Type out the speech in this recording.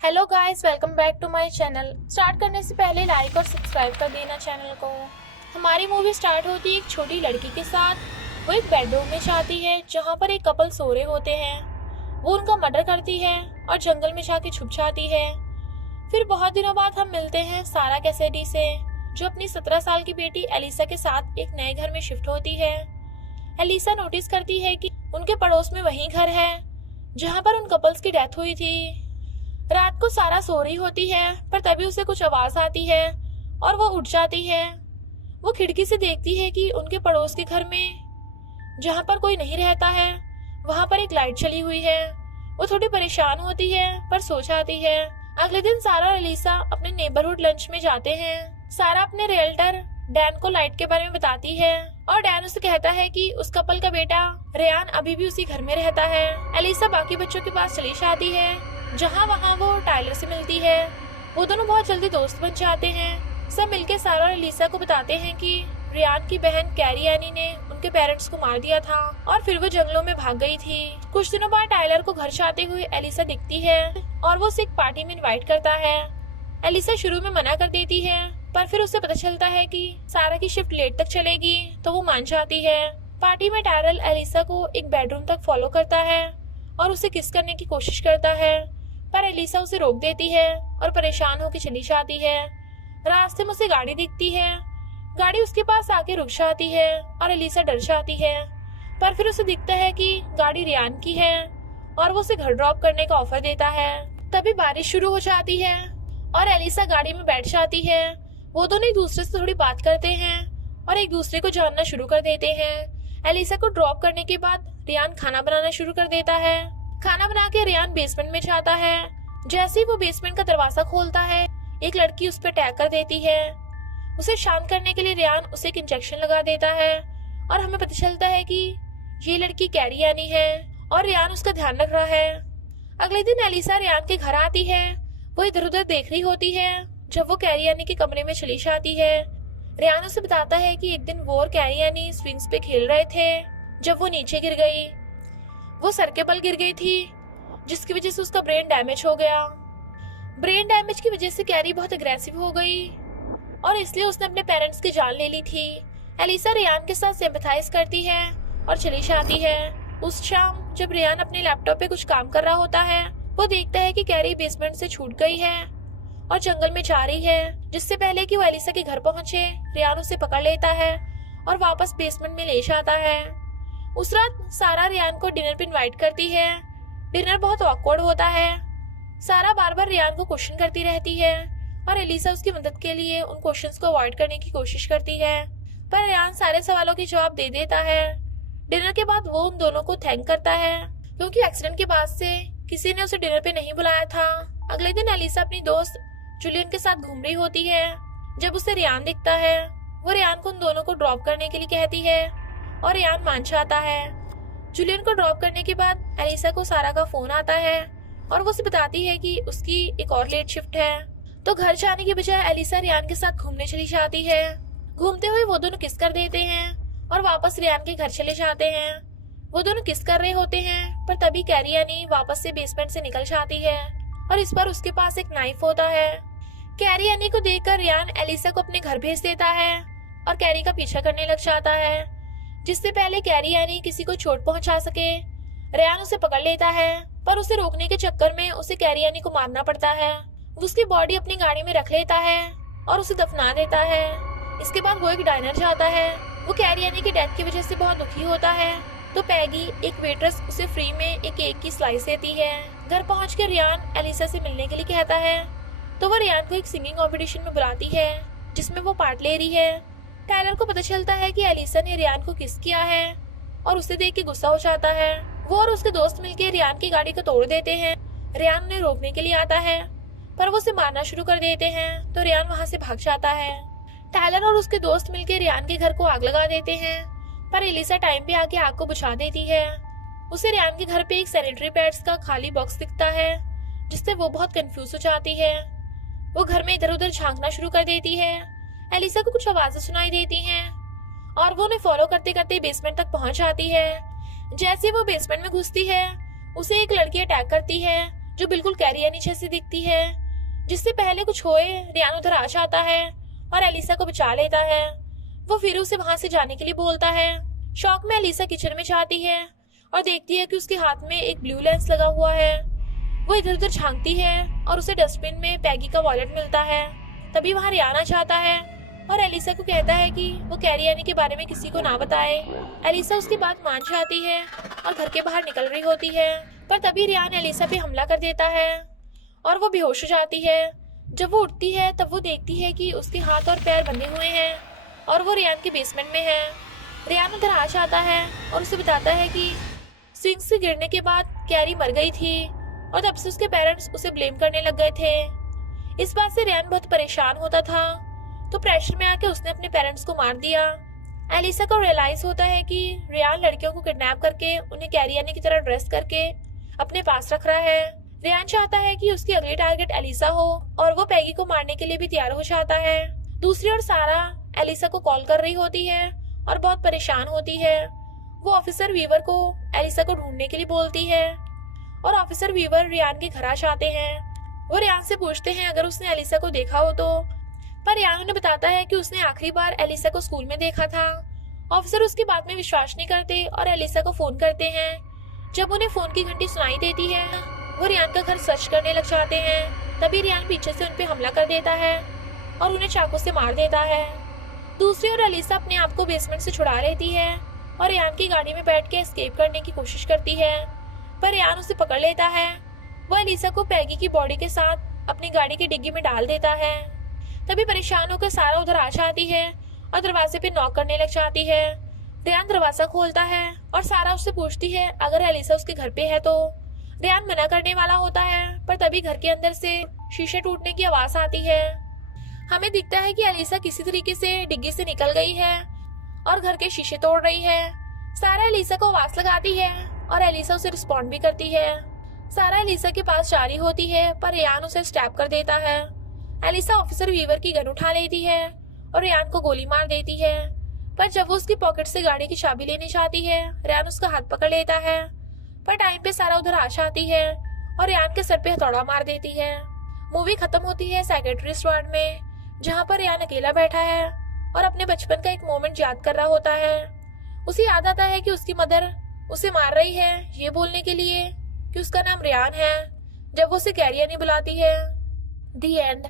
Hello guys, welcome back to my channel. Start करने से पहले लाइक और सब्सक्राइब कर देना चैनल को। हमारी मूवी स्टार्ट होती है एक छोटी लड़की के साथ। वो एक बेडरूम में जाती है जहाँ पर एक कपल सो रहे होते हैं। वो उनका मर्डर करती है और जंगल में जाके छुप जाती है। फिर बहुत दिनों बाद हम मिलते हैं सारा कैसेडी से, जो अपनी 17 साल की बेटी एलिसा के साथ एक नए घर में शिफ्ट होती है। एलिसा नोटिस करती है कि उनके पड़ोस में वही घर है जहाँ पर उन कपल्स की डेथ हुई थी। रात को सारा सो रही होती है, पर तभी उसे कुछ आवाज आती है और वो उठ जाती है। वो खिड़की से देखती है कि उनके पड़ोस के घर में, जहाँ पर कोई नहीं रहता है, वहाँ पर एक लाइट चली हुई है। वो थोड़ी परेशान होती है पर सो जाती है। अगले दिन सारा और एलिसा अपने नेबरहुड लंच में जाते हैं। सारा अपने रियल्टर डैन को लाइट के बारे में बताती है और डैन उसे कहता है कि उस कपल का बेटा रेयान अभी भी उसी घर में रहता है। एलिसा बाकी बच्चों के पास चली जाती है, जहाँ वहाँ वो टाइलर से मिलती है। वो दोनों बहुत जल्दी दोस्त बन जाते हैं। सब मिलके सारा और एलिसा को बताते हैं कि रियान की बहन कैरी एनी ने उनके पेरेंट्स को मार दिया था और फिर वो जंगलों में भाग गई थी। कुछ दिनों बाद टाइलर को घर जाते हुए एलिसा दिखती है और वो उसे एक पार्टी में इनवाइट करता है। एलिसा शुरू में मना कर देती है, पर फिर उसे पता चलता है कि सारा की शिफ्ट लेट तक चलेगी तो वो मान जाती है। पार्टी में टायरल एलिसा को एक बेडरूम तक फॉलो करता है और उसे किस करने की कोशिश करता है, पर एलिसा उसे रोक देती है और परेशान होकर चली जाती है। रास्ते में उसे गाड़ी दिखती है। गाड़ी उसके पास आके रुक जाती है और एलिसा डर जाती है, पर फिर उसे दिखता है कि गाड़ी रियान की है और वो उसे घर ड्रॉप करने का ऑफर देता है। तभी बारिश शुरू हो जाती है और एलिसा गाड़ी में बैठ जाती है। वो दोनों एक दूसरे से थोड़ी बात करते हैं और एक दूसरे को जानना शुरू कर देते हैं। एलिसा को ड्रॉप करने के बाद रियान खाना बनाना शुरू कर देता है। खाना बना के रियान बेसमेंट में जाता है। जैसे ही वो बेसमेंट का दरवाजा खोलता है, एक लड़की उस पर अटैक कर देती है। उसे शांत करने के लिए रियान उसे एक इंजेक्शन लगा देता है और हमें पता चलता है कि ये लड़की कैरी एनी है और रियान उसका ध्यान रख रहा है। अगले दिन एलिसा रियान के घर आती है। वो इधर उधर देख रही होती है जब वो कैरी एनी के कमरे में चली जाती है। रियान उसे बताता है कि एक दिन वो और कैरी एनी स्विंग्स पे खेल रहे थे जब वो नीचे गिर गई। वो सर के बल गिर गई थी, जिसकी वजह से उसका ब्रेन डैमेज हो गया। ब्रेन डैमेज की वजह से कैरी बहुत अग्रेसिव हो गई और इसलिए उसने अपने पेरेंट्स की जान ले ली थी। एलिसा रियान के साथ सिंपैथाइज करती है और चली जाती है। उस शाम जब रियान अपने लैपटॉप पे कुछ काम कर रहा होता है, वो देखता है कि कैरी बेसमेंट से छूट गई है और जंगल में जा रही है। जिससे पहले कि वो एलिसा के घर पहुंचे, रियान उसे पकड़ लेता है और वापस बेसमेंट में ले जाता है। उस रात सारा रियान को डिनर पे इनवाइट करती है। डिनर बहुत ऑकवर्ड होता है। सारा बार बार रियान को क्वेश्चन करती रहती है और एलिसा उसकी मदद के लिए उन क्वेश्चंस को अवॉइड करने की कोशिश करती है, पर रियान सारे सवालों के जवाब दे देता है। डिनर के बाद वो उन दोनों को थैंक करता है क्योंकि एक्सीडेंट के बाद से किसी ने उसे डिनर पे नहीं बुलाया था। अगले दिन एलिसा अपनी दोस्त जुलियन के साथ घूम रही होती है। जब उसे रियान दिखता है, वो रियान को उन दोनों को ड्रॉप करने के लिए कहती है और रियान मान जाता है। जुलियन को ड्रॉप करने के बाद एलिसा को सारा का फोन आता है और वो उसे बताती है कि उसकी एक और लेट शिफ्ट है। तो घर जाने की बजाय एलिसा रियान के साथ घूमने चली जाती है। घूमते हुए वो दोनों किस कर देते हैं और वापस रियान के घर चले जाते हैं। वो दोनों किस कर रहे होते हैं, पर तभी कैरी एनी वापस से बेसमेंट से निकल जाती है और इस बार उसके पास एक नाइफ होता है। कैरी एनी को देखकर रियान एलिसा को अपने घर भेज देता है और कैरी का पीछा करने लग जाता है। जिससे पहले कैरी एनी किसी को चोट पहुंचा सके, रियान उसे पकड़ लेता है, पर उसे रोकने के चक्कर में उसे कैरी एनी को मारना पड़ता है। वो उसकी बॉडी अपनी गाड़ी में रख लेता है और उसे दफना देता है। इसके बाद वो एक डाइनर जाता है। वो कैरी एनी की डेथ की वजह से बहुत दुखी होता है, तो पैगी एक वेट्रेस उसे फ्री में एक केक की स्लाइस देती है। घर पहुंच कर रियान एलिसा से मिलने के लिए कहता है, तो वो रियान को एक सिंगिंग कॉम्पिटिशन में बुलाती है जिसमें वो पार्ट ले रही है। टायलर को पता चलता है कि एलिसा ने रियान को किस किया है और उसे देख के गुस्सा हो जाता है। वो और उसके दोस्त मिलकर रियान की गाड़ी को तोड़ देते हैं। रियान उन्हें रोकने के लिए आता है, पर वो उसे मारना शुरू कर देते हैं, तो रियान वहाँ से भाग जाता है। टायलर और उसके दोस्त मिलकर रियान के घर को आग लगा देते हैं, पर एलिसा टाइम पे आके आग को बुझा देती है। उसे रियान के घर पे एक सैनिटरी पैड्स का खाली बॉक्स दिखता है, जिससे वो बहुत कंफ्यूज हो जाती है। वो घर में इधर उधर झांकना शुरू कर देती है। एलिसा को कुछ आवाजें सुनाई देती हैं और वो उन्हें फॉलो करते करते बेसमेंट तक पहुंच जाती है। जैसे वो बेसमेंट में घुसती है, उसे एक लड़की अटैक करती है जो बिल्कुल कैरियानी जैसी दिखती है। जिससे पहले कुछ होए रियान उधर आ जाता है और एलिसा को बचा लेता है। वो फिर उसे वहां से जाने के लिए बोलता है। शौक में एलिसा किचन में जाती है और देखती है कि उसके हाथ में एक ब्लू लेंस लगा हुआ है। वो इधर उधर झांकती है और उसे डस्टबिन में पैगी का वॉलेट मिलता है। तभी वहां रियान आ जाता है और एलिसा को कहता है कि वो कैरियानी के बारे में किसी को ना बताए। एलिसा उसकी बात मान जाती है और घर के बाहर निकल रही होती है, पर तभी रियान एलिसा पे हमला कर देता है और वो बेहोश हो जाती है। जब वो उठती है तब वो देखती है कि उसके हाथ और पैर बंधे हुए हैं और वो रियान के बेसमेंट में है। रियान उधर आ जाता है और उसे बताता है कि स्विंग से गिरने के बाद कैरी मर गई थी और तब से उसके पेरेंट्स उसे ब्लेम करने लग गए थे। इस बात से रियान बहुत परेशान होता था, तो प्रेशर में आके उसने अपने पेरेंट्स को मार दिया। एलिसा को रियलाइज होता है कि रियान लड़कियों को किडनैप करके उन्हें कैरियानी की तरह ड्रेस करके अपने पास रख रहा है। रियान चाहता है कि उसकी अगली टारगेट एलिसा हो और वो पैगी को मारने के लिए भी तैयार हो जाता है। दूसरी ओर सारा एलिसा को कॉल कर रही होती है और बहुत परेशान होती है। वो ऑफिसर वीवर को एलिसा को ढूंढने के लिए बोलती है और ऑफिसर वीवर रियान के घर आ जाते हैं। वो रियान से पूछते हैं अगर उसने एलिसा को देखा हो तो, पर रियान उन्हें बताता है कि उसने आखिरी बार एलिसा को स्कूल में देखा था। ऑफिसर उसकी बात में विश्वास नहीं करते और एलिसा को फोन करते हैं। जब उन्हें फोन की घंटी सुनाई देती है वो रियान का घर सर्च करने लग जाते हैं। तभी रियान पीछे से उन पे हमला कर देता है और उन्हें चाकू से मार देता है। दूसरी ओर एलिसा अपने आप को बेसमेंट से छुड़ा लेती है और रियान की गाड़ी में बैठ के एस्केप करने की कोशिश करती है, पर रियान उसे पकड़ लेता है। वो एलिसा को पैगी की बॉडी के साथ अपनी गाड़ी की डिग्गी में डाल देता है। तभी परेशान होकर सारा उधर आ जाती है और दरवाजे पे नॉक करने लग जाती है। रियान दरवाजा खोलता है और सारा उससे पूछती है अगर एलिसा उसके घर पे है तो। रियान मना करने वाला होता है, पर तभी घर के अंदर से शीशे टूटने की आवाज आती है। हमें दिखता है कि एलिसा किसी तरीके से डिग्गी से निकल गई है और घर के शीशे तोड़ रही है। सारा एलिसा को आवाज लगाती है और एलिसा उसे रिस्पॉन्ड भी करती है। सारा एलिसा के पास जा रही होती है, पर रियान उसे स्टैब कर देता है। एलिसा ऑफिसर वीवर की गन उठा लेती है और रियान को गोली मार देती है, पर जब वो उसकी पॉकेट से गाड़ी की चाबी लेने जाती है रियान उसका हाथ पकड़ लेता है। पर टाइम पे सारा उधर आ जाती है और रियान के सर पे हथौड़ा मार देती है। मूवी खत्म होती है साइकेट्रिस्ट वार्ड में, जहाँ पर रियान अकेला बैठा है और अपने बचपन का एक मोमेंट याद कर रहा होता है। उसे याद आता है कि उसकी मदर उसे मार रही है ये बोलने के लिए कि उसका नाम रियान है, जब वो उसे कैरियानी बुलाती है। दी एंड।